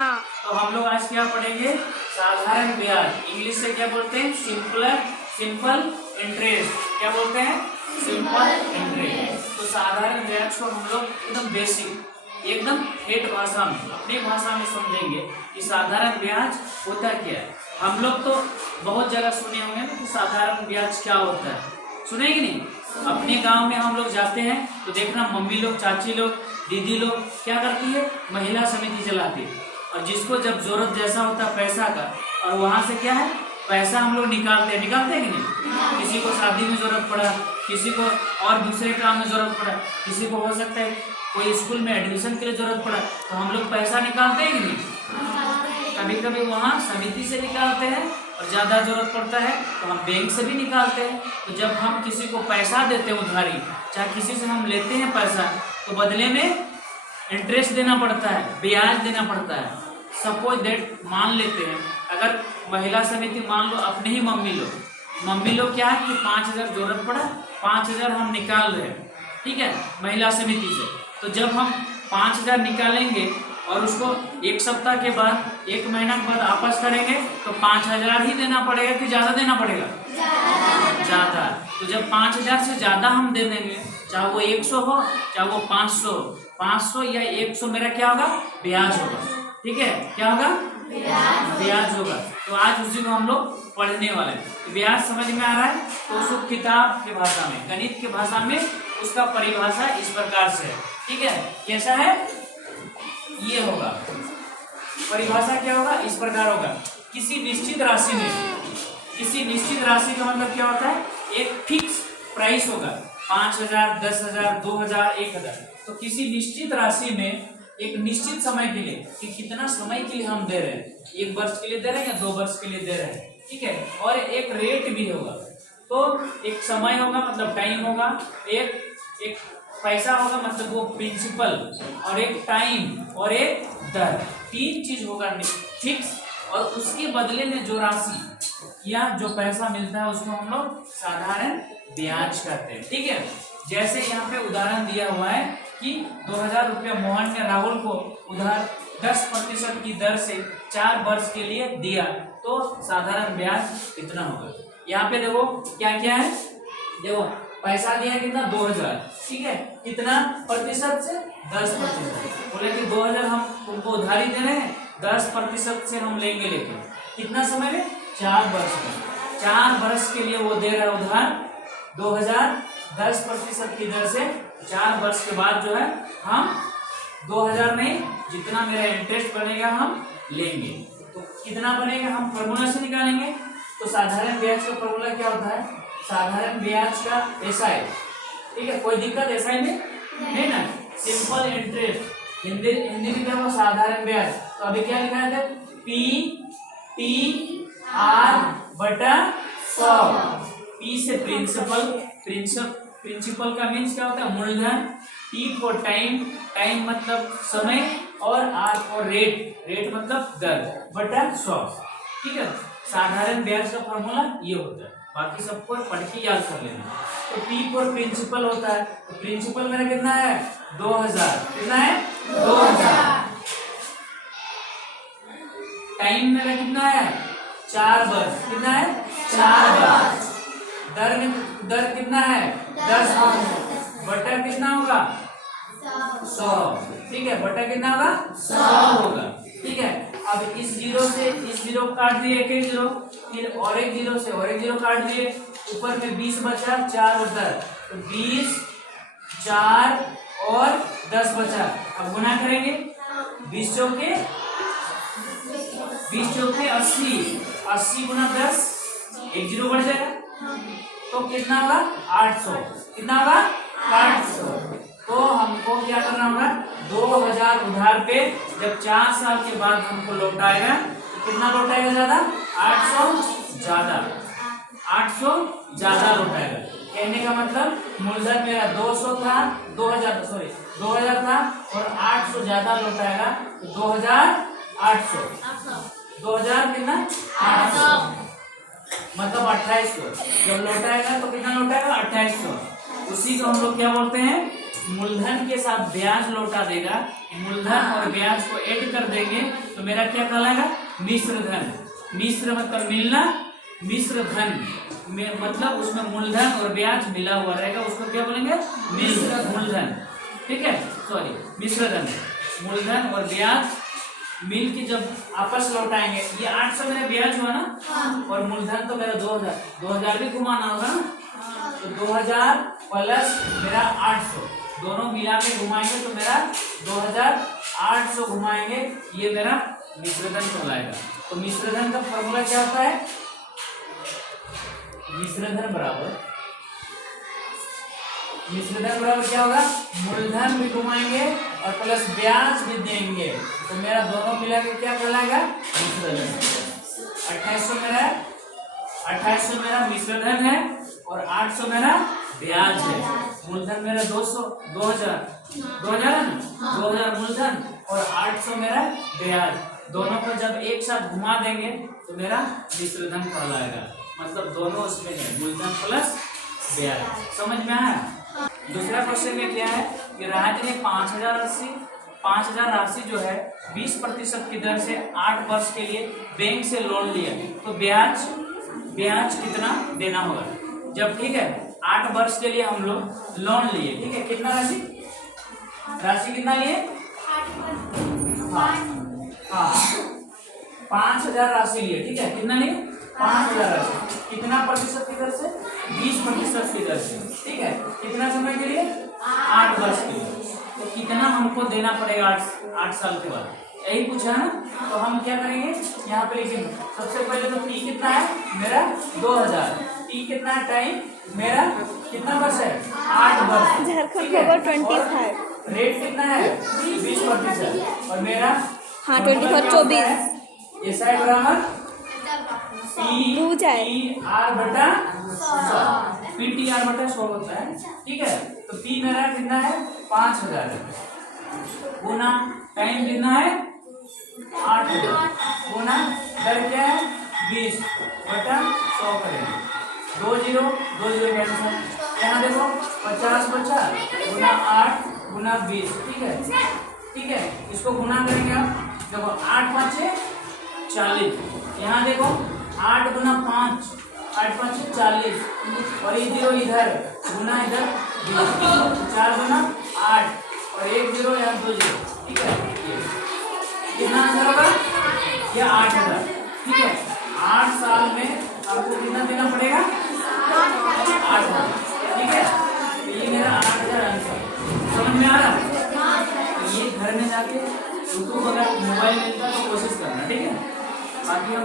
हाँ। तो हम लोग आज क्या पढ़ेंगे? साधारण ब्याज। इंग्लिश से क्या बोलते हैं? Simple interest. क्या बोलते हैं? Simple interest. तो साधारण ब्याज को हम लोग एकदम बेसिक, एकदम ठेठ भाषा में, अपनी भाषा में समझेंगे कि साधारण ब्याज होता क्या है। हम लोग तो बहुत जगह सुने होंगे ना कि साधारण ब्याज क्या होता है, सुने कि नहीं? अपने गांव में हम लोग जाते हैं तो देखना मम्मी लोग, चाची लोग, दीदी लोग क्या करती है? महिला समिति चलाती है। और जिसको जब जरूरत जैसा होता है पैसा का, और वहां से क्या है, पैसा हम लोग निकालते हैं कि नहीं? किसी को शादी में जरूरत पड़ा, किसी को और दूसरे काम में जरूरत पड़ा, किसी को हो सकता है कोई स्कूल में एडमिशन के लिए जरूरत पड़ा, तो हम लोग पैसा निकालते हैं कि नहीं? कभी कभी वहाँ समिति से निकालते हैं, और ज्यादा जरूरत पड़ता है तो हम बैंक से भी निकालते हैं। तो जब हम किसी को पैसा देते हैं उधारी, चाहे किसी से हम लेते हैं पैसा, तो बदले में इंटरेस्ट देना पड़ता है, ब्याज देना पड़ता है। सपोज दैट, मान लेते हैं अगर महिला समिति, मान लो अपने ही मम्मी लोग क्या है कि 5,000 जरूरत पड़ा, 5,000 हम निकाल रहे हैं, ठीक है, महिला समिति से। तो जब हम 5,000 निकालेंगे और उसको एक सप्ताह के बाद, 1 महीना के बाद वापस करेंगे, तो 5,000 ही देना पड़ेगा कि ज्यादा देना पड़ेगा? ज्यादा। तो जब 5,000 से ज्यादा हम दे देंगे, चाहे वो 100 हो, चाहे वो 500 या 100, मेरा क्या होगा? ब्याज होगा। ठीक है, क्या होगा? ब्याज होगा। तो आज उसी को हम लोग पढ़ने वाले हैं। तो ब्याज समझ में आ रहा है? तो उसको किताब की भाषा में, गणित की भाषा में उसका परिभाषा इस प्रकार से है। ठीक है, कैसा है? ये होगा परिभाषा, क्या होगा? इस प्रकार होगा। किसी निश्चित राशि में, किसी निश्चित राशि का मतलब क्या होता है? एक फिक्स प्राइस होगा, 5,000, 10,000, 2,000, 1,000। तो किसी निश्चित राशि में एक निश्चित समय के लिए, कि कितना समय के लिए हम दे रहे हैं, 1 वर्ष के लिए दे रहे हैं या 2 वर्ष के लिए दे रहे हैं, ठीक है। और एक रेट भी होगा। तो एक समय होगा मतलब टाइम होगा, एक पैसा होगा मतलब वो प्रिंसिपल, और एक टाइम और एक दर, 3 चीज होगा फिक्स। और उसके बदले में जो राशि या जो पैसा मिलता है उसको हम लोग साधारण ब्याज कहते हैं। ठीक है, जैसे यहाँ पे उदाहरण दिया हुआ है कि 2,000 रुपया मोहन ने राहुल को उधार 10% की दर से 4 वर्ष के लिए दिया, तो साधारण ब्याज कितना होगा? यहाँ पे देखो क्या क्या है, देखो पैसा दिया कितना? 2,000, ठीक है, कितना प्रतिशत से? 10%। बोले कि 2,000 हम उनको उधारी दे रहे हैं, 10% से हम लेंगे, लेकिन कितना समय में? 4 वर्ष में। 4 वर्ष के लिए वो दे रहा है उधार 2,000, 10% की दर से। 4 वर्ष के बाद जो है हम 2,000 नहीं, जितना मेरा इंटरेस्ट बनेगा हम लेंगे। तो कितना बनेगा हम फॉर्मूला से निकालेंगे। तो साधारण ब्याज का फॉर्मूला क्या होता है? साधारण ब्याज का एसआई, ठीक है, कोई दिक्कत एसआई में नहीं ना? सिंपल इंटरेस्ट, हिंदी में क्या होगा? साधारण ब्याज। तो अभी क्या लिखा है? P/100। P से प्रिंसिपल का मीन्स क्या होता है? मूलधन। T फॉर टाइम, टाइम मतलब समय, और R फॉर रेट मतलब दर, बटा 100। ठीक है, साधारण ब्याज का फॉर्मूला ये होता है। बाकी सबको पढ़ के याद कर लेना। तो P फॉर प्रिंसिपल होता है, तो प्रिंसिपल मेरा कितना है? 2,000। कितना है? 2,000। टाइम मेरा कितना है? 4 वर्ष। कितना है? 4 वर्ष। दर कितना है? 10%। बटा कितना होगा? 100। ठीक है, बटा कितना होगा? 100 होगा। ठीक है, अब इस जीरो से इस जीरो काट दिए, एक जीरो, फिर और एक जीरो से और एक जीरो काट दिए, ऊपर में 20 बचा, 4 और 10, तो 20, 4 और 10 बचा। अब गुना करेंगे, 20 चौके 80, 80 गुना 10, एक जीरो बढ़ जाएगा, तो कितना होगा? 800। कितना होगा? 800। तो हमको क्या करना होगा? 2,000 उधार पे जब 4 साल के बाद हमको लौटाएगा, तो कितना लौटाएगा? ज्यादा, 800 ज्यादा, 800 ज्यादा लौटाएगा। कहने का मतलब मूलधन मेरा 200 था, 2,000 था, और 800 ज्यादा लौटाएगा, तो 2,800। 2,000 कितना? 800 मतलब 2,800। जब लौटाएगा तो कितना लौटाएगा? 2,800। उसी को हम लोग क्या बोलते हैं? मूलधन के साथ ब्याज लौटा देगा, मूलधन और ब्याज को ऐड कर देंगे तो मेरा क्या कहलाएगा? मिश्र धन। मिश्र मतलब मिलना, मिश्र धन में मतलब उसमें मूलधन और ब्याज मिला हुआ रहेगा, उसको क्या बोलेंगे? मिश्र मूलधन। ठीक है, सॉरी मिश्र धन। मूलधन और ब्याज मिल के जब आपस लौटाएंगे, ये 800 मेरा ब्याज हुआ ना, और मूलधन तो मेरा 2000 भी घुमाना होगा ना, तो 2000 प्लस मेरा 800 दोनों मिला के घुमाएंगे तो मेरा 2800 घुमाएंगे, ये मेरा मिश्रधन कहलाएगा। तो मिश्रधन का फॉर्मूला क्या होता है? मिश्रधन बराबर क्या होगा? मूलधन भी घुमाएंगे और प्लस ब्याज भी देंगे, तो मेरा दोनों मिला के क्या कहलाएगा? मिश्रधन। 2800 मेरा मिश्रधन है और 800 मेरा ब्याज है। मूलधन मेरा 2000 है ना, 2000 मूलधन और 800 मेरा ब्याज, दोनों को जब एक साथ घुमा देंगे तो मेरा मिश्रधन कहलाएगा। मतलब दोनों उसमें है, मूलधन प्लस ब्याज। समझ में आया? दूसरा क्वेश्चन में क्या है कि राज ने 5000 राशि जो है 20% की दर से 8 वर्ष के लिए बैंक से लोन लिया, तो ब्याज कितना देना होगा? जब ठीक है 8 वर्ष के लिए हम लोग लोन लिए, ठीक है, कितना राशि कितना लिए? हाँ 5000 राशि लिए, ठीक है, कितना लिए? 5000 राशि, कितना प्रतिशत की दर से? 20% की दर से, ठीक है, कितना समय के लिए? 8 वर्ष के लिए। तो कितना हमको देना पड़ेगा 8 साल के बाद, यही पूछा है ना। तो हम क्या करेंगे, यहाँ पे लिखेंगे सबसे पहले तो T कितना है मेरा? 2000। T कितना है टाइम मेरा? कितना वर्ष है? 8 वर्ष। झारखंड होगा 25। रेट कितना है? 20% और मेरा 24। ये साइड बराबर PTR/100 होता है, ठीक है। तो P मेरा कितना है? 5000 है, गुना टाइम कितना है? 8000 गुना दर क्या है? 20/100 करेंगे। 2 0 कैंसिल, यहाँ देखो 50 बचा गुना 8 गुना 20, ठीक है, इसको गुना करेंगे आप। देखो 8 5 40, यहाँ देखो 8 गुना 5 8 5 40 और ये 0 इधर गुना इधर 20, 4 गुना 8 और 1 0 यहाँ 2 0, ठीक है। कितना आंसर होगा? ये 8000, ठीक है। 8 साल में आपको कितना देना पड़ेगा? 8000, ठीक है। ये मेरा 8000 आंसर। समझ में आ रहा? ये घर में जाके यूट्यूब अगर मोबाइल मिलता तो कोशिश करना, ठीक है। बाकी हम